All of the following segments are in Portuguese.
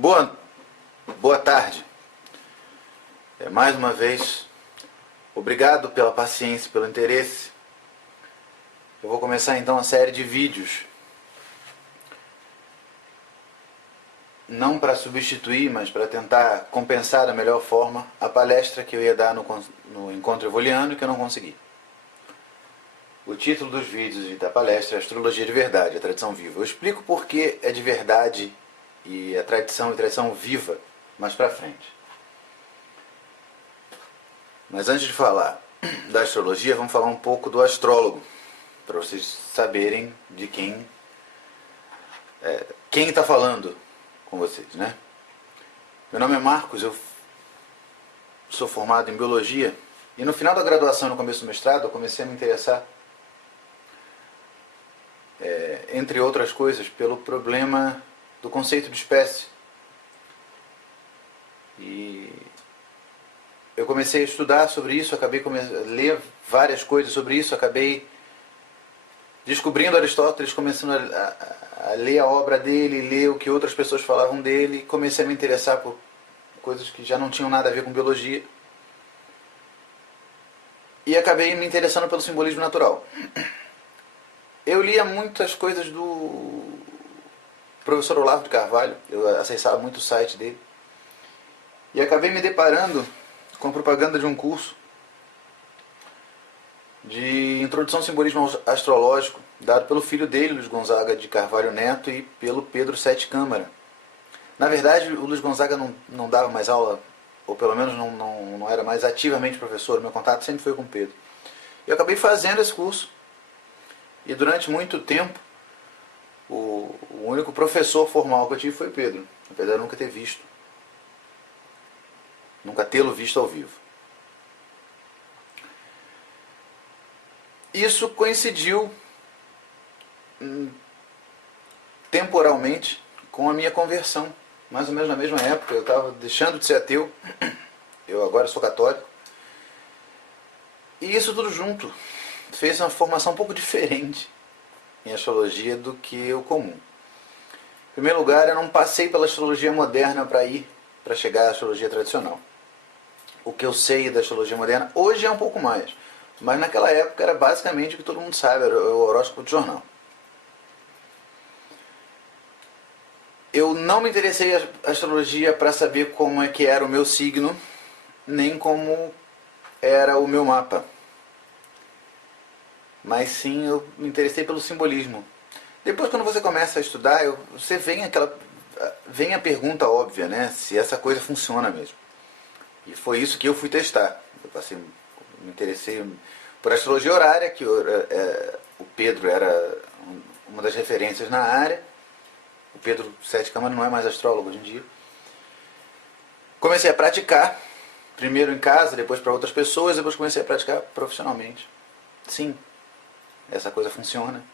Boa tarde. Mais uma vez, obrigado pela paciência, pelo interesse. Eu vou começar então a série de vídeos. Não para substituir, mas para tentar compensar da melhor forma a palestra que eu ia dar no Encontro Evoliano e que eu não consegui. O título dos vídeos e da palestra é Astrologia de Verdade, a Tradição Viva. Eu explico por que é de verdade e a tradição viva mais para frente. Mas antes de falar da astrologia, vamos falar um pouco do astrólogo, para vocês saberem de quem está falando com vocês, né? Meu nome é Marcos, eu sou formado em Biologia e no final da graduação, no começo do mestrado, eu comecei a me interessar, entre outras coisas, pelo problema do conceito de espécie. E eu comecei a estudar sobre isso, acabei a ler várias coisas sobre isso, acabei descobrindo Aristóteles, começando a ler a obra dele, ler o que outras pessoas falavam dele, comecei a me interessar por coisas que já não tinham nada a ver com biologia. E acabei me interessando pelo simbolismo natural. Eu lia muitas coisas do professor Olavo de Carvalho, eu acessava muito o site dele. E acabei me deparando com a propaganda de um curso de introdução ao simbolismo astrológico, dado pelo filho dele, Luiz Gonzaga de Carvalho Neto, e pelo Pedro Sete Câmara. Na verdade, o Luiz Gonzaga não dava mais aula, ou pelo menos não era mais ativamente professor, o meu contato sempre foi com o Pedro. Eu acabei fazendo esse curso, e durante muito tempo, o único professor formal que eu tive foi o Pedro, apesar de eu nunca ter visto. Nunca tê-lo visto ao vivo. Isso coincidiu temporalmente com a minha conversão. Mais ou menos na mesma época, eu estava deixando de ser ateu, eu agora sou católico. E isso tudo junto fez uma formação um pouco diferente em astrologia do que o comum. Em primeiro lugar, eu não passei pela astrologia moderna para chegar à astrologia tradicional. O que eu sei da astrologia moderna hoje é um pouco mais, mas naquela época era basicamente o que todo mundo sabe, era o horóscopo de jornal. Eu não me interessei em astrologia para saber como é que era o meu signo, nem como era o meu mapa. Mas sim, eu me interessei pelo simbolismo. Depois, quando você começa a estudar, você vem a pergunta óbvia, né? Se essa coisa funciona mesmo. E foi isso que eu fui testar. Me interessei por astrologia horária, que o Pedro era uma das referências na área. O Pedro Sete Câmara não é mais astrólogo hoje em dia. Comecei a praticar, primeiro em casa, depois para outras pessoas, depois comecei a praticar profissionalmente. Sim, essa coisa funciona.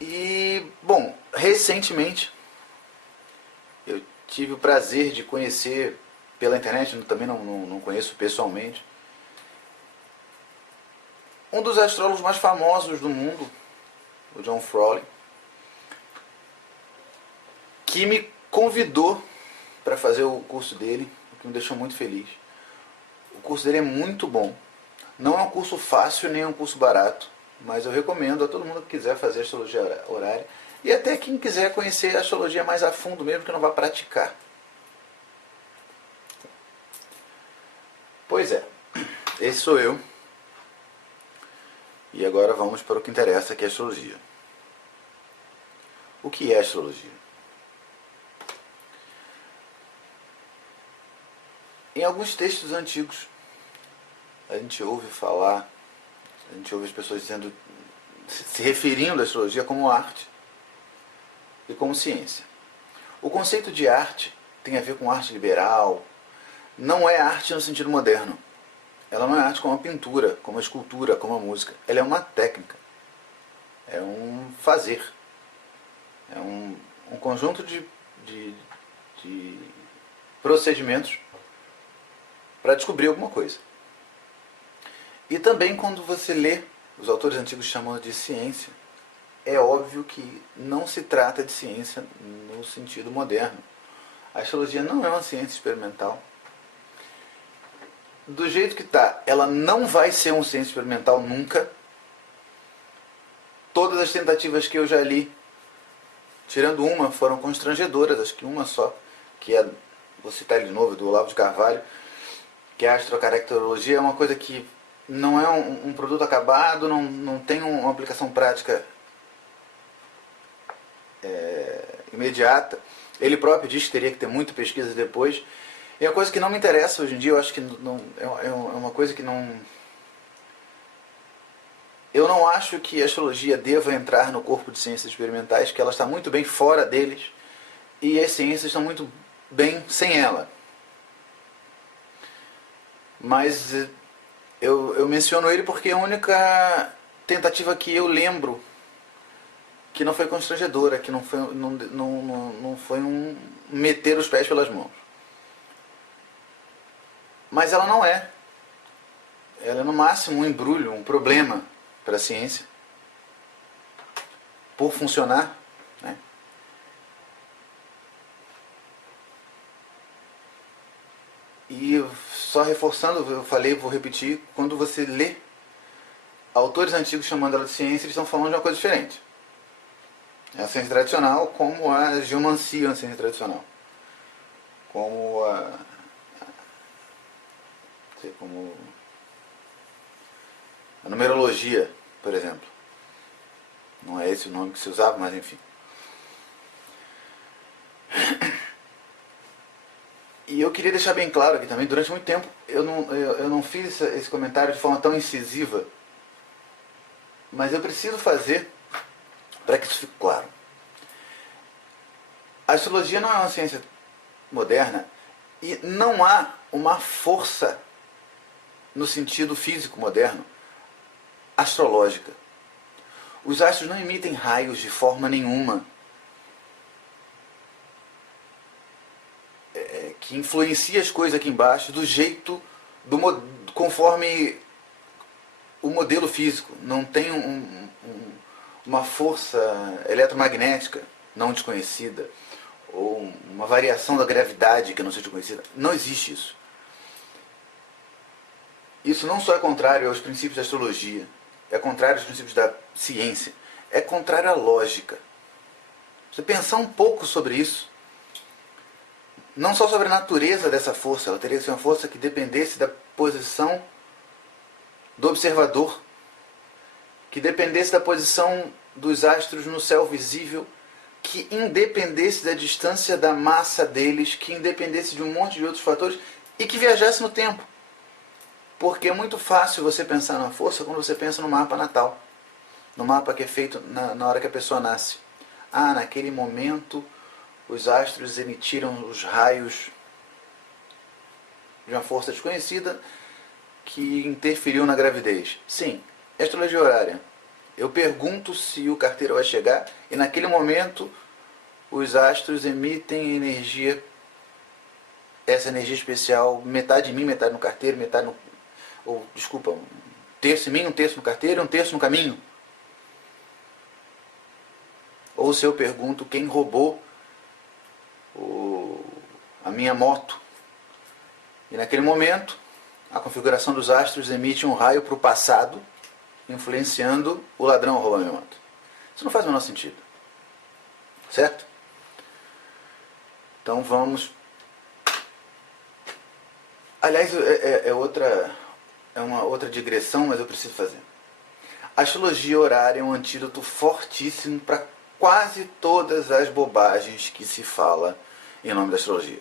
E, bom, recentemente eu tive o prazer de conhecer pela internet, também não conheço pessoalmente, um dos astrólogos mais famosos do mundo, o John Frawley, que me convidou para fazer o curso dele, o que me deixou muito feliz. O curso dele é muito bom. Não é um curso fácil, nem é um curso barato, mas eu recomendo a todo mundo que quiser fazer astrologia horária, e até quem quiser conhecer a astrologia mais a fundo, mesmo que não vá praticar. Pois é, esse sou eu. E agora vamos para o que interessa, que é a astrologia. O que é astrologia? Em alguns textos antigos, a gente ouve as pessoas se referindo à astrologia como arte e como ciência. O conceito de arte tem a ver com arte liberal. Não é arte no sentido moderno. Ela não é arte como a pintura, como a escultura, como a música. Ela é uma técnica. É um fazer. É um conjunto de procedimentos para descobrir alguma coisa. E também quando você lê, os autores antigos chamam de ciência, é óbvio que não se trata de ciência no sentido moderno. A astrologia não é uma ciência experimental. Do jeito que está, ela não vai ser uma ciência experimental nunca. Todas as tentativas que eu já li, tirando uma, foram constrangedoras, acho que uma só, que é, vou citar ele de novo, do Olavo de Carvalho, que é a astrocaracterologia, é uma coisa que não é um produto acabado, não tem uma aplicação prática imediata. Ele próprio diz que teria que ter muita pesquisa depois. É uma coisa que não me interessa hoje em dia, eu acho que é uma coisa que não... Eu não acho que a astrologia deva entrar no corpo de ciências experimentais, que ela está muito bem fora deles, e as ciências estão muito bem sem ela. Mas eu menciono ele porque é a única tentativa que eu lembro que não foi constrangedora, que não foi um meter os pés pelas mãos. Mas ela não é. Ela é no máximo um embrulho, um problema para a ciência, por funcionar, né? E só reforçando, eu falei, vou repetir, quando você lê autores antigos chamando ela de ciência, eles estão falando de uma coisa diferente. É a ciência tradicional, como a geomancia é uma ciência tradicional. Como a numerologia, por exemplo. Não é esse o nome que se usava, mas enfim. E eu queria deixar bem claro aqui também, durante muito tempo eu não fiz esse comentário de forma tão incisiva, mas eu preciso fazer para que isso fique claro. A astrologia não é uma ciência moderna e não há uma força no sentido físico moderno astrológica. Os astros não emitem raios de forma nenhuma que influencia as coisas aqui embaixo do jeito, conforme o modelo físico. Não tem uma força eletromagnética não desconhecida, ou uma variação da gravidade que não seja conhecida. Não existe isso. Isso não só é contrário aos princípios da astrologia, é contrário aos princípios da ciência, é contrário à lógica. Você pensar um pouco sobre isso, não só sobre a natureza dessa força, ela teria que ser uma força que dependesse da posição do observador, que dependesse da posição dos astros no céu visível, que independesse da distância da massa deles, que independesse de um monte de outros fatores e que viajasse no tempo. Porque é muito fácil você pensar na força quando você pensa no mapa natal, no mapa que é feito na hora que a pessoa nasce. Ah, naquele momento os astros emitiram os raios de uma força desconhecida que interferiu na gravidez. Sim, é astrologia horária. Eu pergunto se o carteiro vai chegar e naquele momento os astros emitem energia, essa energia especial, metade em mim, metade no carteiro, metade no... um terço em mim, um terço no carteiro e um terço no caminho. Ou se eu pergunto quem roubou a minha moto. E naquele momento, a configuração dos astros emite um raio para o passado, influenciando o ladrão a roubar minha moto. Isso não faz o menor sentido. Certo? Então vamos... Aliás, é uma outra digressão, mas eu preciso fazer. A astrologia horária é um antídoto fortíssimo para quase todas as bobagens que se fala em nome da astrologia.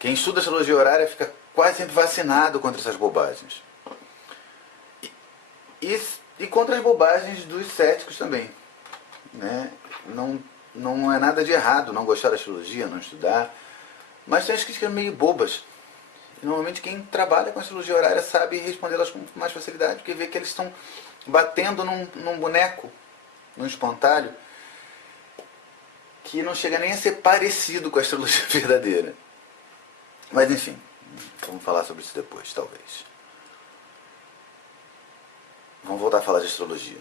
Quem estuda astrologia horária fica quase sempre vacinado contra essas bobagens. E contra as bobagens dos céticos também. Né? Não é nada de errado não gostar da astrologia, não estudar, mas tem as críticas meio bobas. E normalmente quem trabalha com astrologia horária sabe respondê-las com mais facilidade, porque vê que eles estão batendo num boneco, num espantalho, que não chega nem a ser parecido com a astrologia verdadeira. Mas enfim, vamos falar sobre isso depois, talvez. Vamos voltar a falar de astrologia.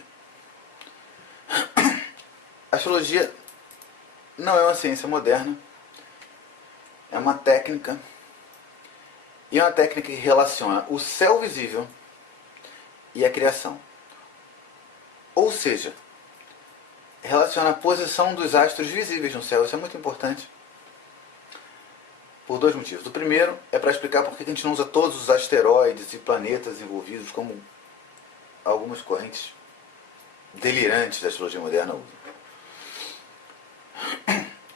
A astrologia não é uma ciência moderna, é uma técnica, e é uma técnica que relaciona o céu visível e a criação. Ou seja, relaciona a posição dos astros visíveis no céu. Isso é muito importante por dois motivos. O primeiro é para explicar por que a gente não usa todos os asteroides e planetas envolvidos como algumas correntes delirantes da astrologia moderna usam.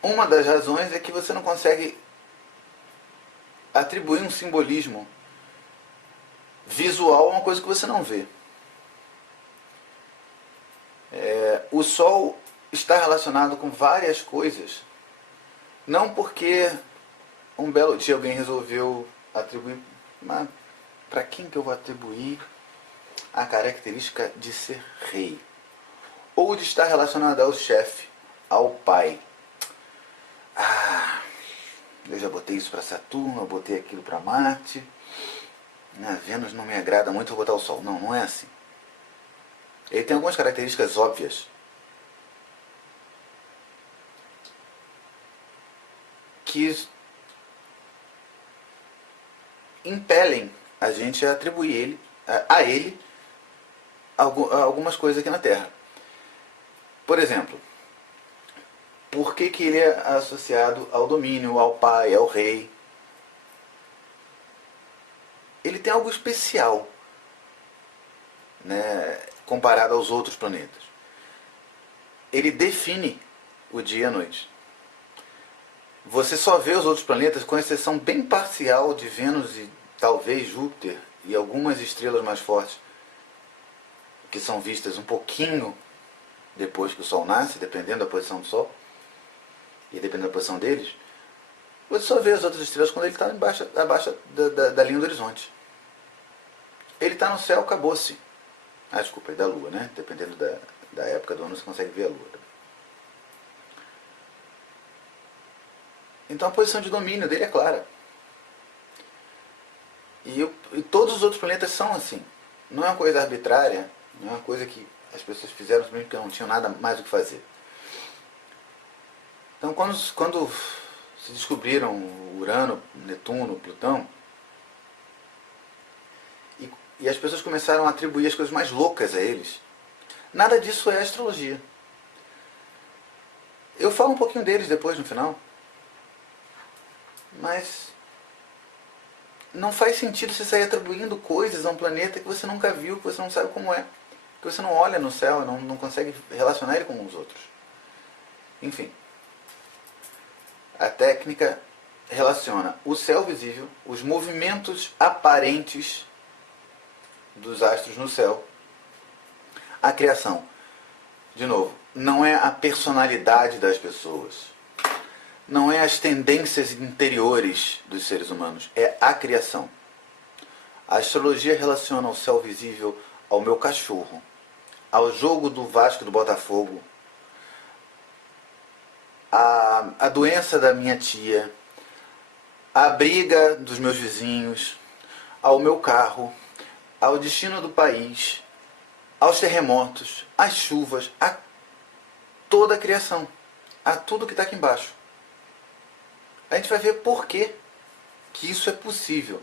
Uma das razões é que você não consegue atribuir um simbolismo visual a uma coisa que você não vê. O Sol está relacionado com várias coisas, não porque um belo dia alguém resolveu atribuir, mas para quem que eu vou atribuir a característica de ser rei? Ou de estar relacionado ao chefe, ao pai. Eu já botei isso para Saturno, eu botei aquilo para Marte. Vênus não me agrada muito, eu vou botar o Sol. Não, não é assim. Ele tem algumas características óbvias que impelem a gente a atribuir a ele algumas coisas aqui na Terra. Por exemplo, por que ele é associado ao domínio, ao pai, ao rei? Ele tem algo especial, né, comparado aos outros planetas. Ele define o dia e a noite. Você só vê os outros planetas, com exceção bem parcial de Vênus e talvez Júpiter e algumas estrelas mais fortes, que são vistas um pouquinho depois que o Sol nasce, dependendo da posição do Sol e dependendo da posição deles. Você só vê as outras estrelas quando ele está abaixo da linha do horizonte. Ele está no céu, acabou-se. Desculpa, é da Lua, né? Dependendo da época do ano, você consegue ver a Lua. Então a posição de domínio dele é clara. E todos os outros planetas são assim. Não é uma coisa arbitrária, não é uma coisa que as pessoas fizeram simplesmente porque não tinham nada mais o que fazer. Então quando se descobriram Urano, Netuno, Plutão, e as pessoas começaram a atribuir as coisas mais loucas a eles, nada disso é astrologia. Eu falo um pouquinho deles depois no final, mas não faz sentido você sair atribuindo coisas a um planeta que você nunca viu, que você não sabe como é, que você não olha no céu, não consegue relacionar ele com os outros. Enfim, a técnica relaciona o céu visível, os movimentos aparentes dos astros no céu, a criação. De novo, não é a personalidade das pessoas, não é as tendências interiores dos seres humanos, é a criação. A astrologia relaciona o céu visível ao meu cachorro, ao jogo do Vasco e do Botafogo, a doença da minha tia, a briga dos meus vizinhos, ao meu carro, ao destino do país, aos terremotos, às chuvas, a toda a criação, a tudo que está aqui embaixo. A gente vai ver por que isso é possível.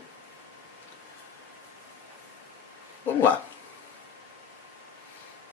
Vamos lá.